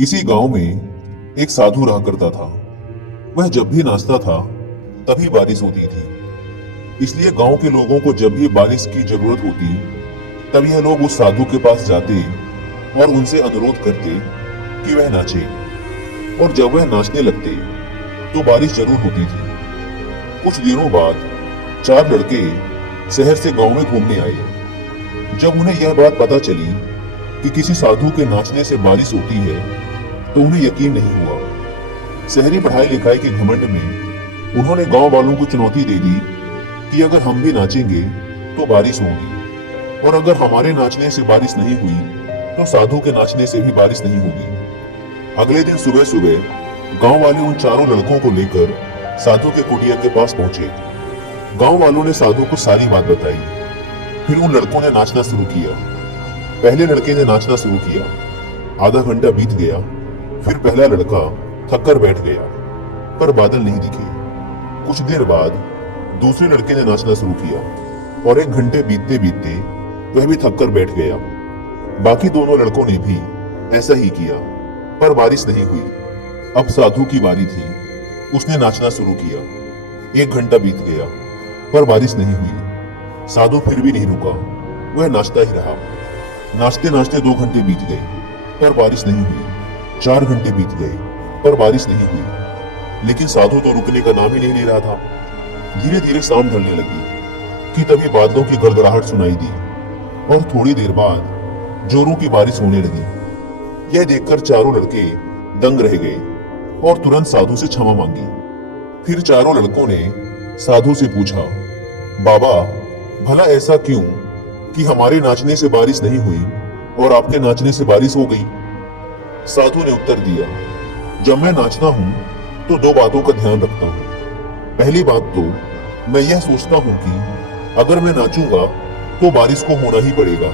किसी गांव में एक साधु रहा करता था। वह जब भी नाचता था तभी बारिश होती थी। इसलिए गांव के लोगों को जब भी बारिश की जरूरत होती तब यह लोग उस साधु के पास जाते और उनसे अनुरोध करते कि वह नाचे। और जब वह नाचने लगते तो बारिश जरूर होती थी। कुछ दिनों बाद 4 लड़के शहर से गांव में घूमने आए। जब उन्हें यह बात पता चली कि किसी साधु के नाचने से बारिश होती है तो उन्हें यकीन नहीं हुआ। शहरी पढ़ाई लिखाई के घमंड में उन्होंने गांव वालों को चुनौती दे दी कि अगर हम भी नाचेंगे तो बारिश होगी, और अगर हमारे नाचने से बारिश नहीं हुई तो साधु के नाचने से भी बारिश नहीं होगी। अगले दिन सुबह सुबह गांव वाले उन चारों लड़कों को लेकर साधु के कुटिया के पास पहुंचे। गांव वालों ने साधु को सारी बात बताई। फिर उन लड़कों ने नाचना शुरू किया। पहले लड़के ने नाचना शुरू किया। आधा घंटा बीत गया। फिर पहला लड़का थक कर बैठ गया, पर बादल नहीं दिखे। कुछ देर बाद दूसरे लड़के ने नाचना शुरू किया और 1 घंटे बीतते बीतते वह भी थक कर बैठ गया। बाकी दोनों लड़कों ने भी ऐसा ही किया, पर बारिश नहीं हुई। अब साधु की बारी थी। उसने नाचना शुरू किया। 1 घंटा बीत गया, पर बारिश नहीं हुई। साधु फिर भी नहीं रुका, वह नाचता ही रहा। नाचते नाचते 2 घंटे बीत गए, पर बारिश नहीं हुई। 4 घंटे बीत गए, पर बारिश नहीं हुई। लेकिन साधु तो रुकने का नाम ही नहीं ले रहा था। धीरे धीरे शाम ढलने लगी कि तभी बादलों की गड़गड़ाहट सुनाई दी और थोड़ी देर बाद जोरों की बारिश होने लगी। यह देखकर चारों लड़के दंग रह गए और तुरंत साधु से क्षमा मांगी। फिर चारों लड़कों ने साधु से पूछा, बाबा, भला ऐसा क्यों कि हमारे नाचने से बारिश नहीं हुई और आपके नाचने से बारिश हो गई? साधु ने उत्तर दिया, जब मैं नाचता हूं तो 2 बातों का ध्यान रखता हूं। पहली बात तो मैं यह सोचता हूं कि अगर मैं नाचूंगा तो बारिश को होना ही पड़ेगा,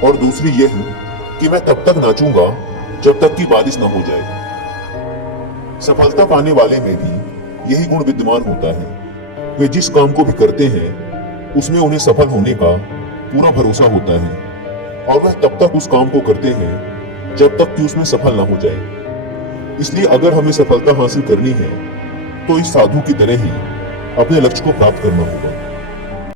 और दूसरी यह कि मैं तब तक नाचूंगा जब तक कि बारिश न हो जाए। सफलता पाने वाले में भी यही गुण विद्यमान होता है। वे जिस काम को भी करते हैं उसमें उन्हें सफल होने का पूरा भरोसा होता है, और वह तब तक उस काम को करते हैं जब तक कि उसमें सफल ना हो जाए। इसलिए अगर हमें सफलता हासिल करनी है तो इस साधु की तरह ही अपने लक्ष्य को प्राप्त करना होगा।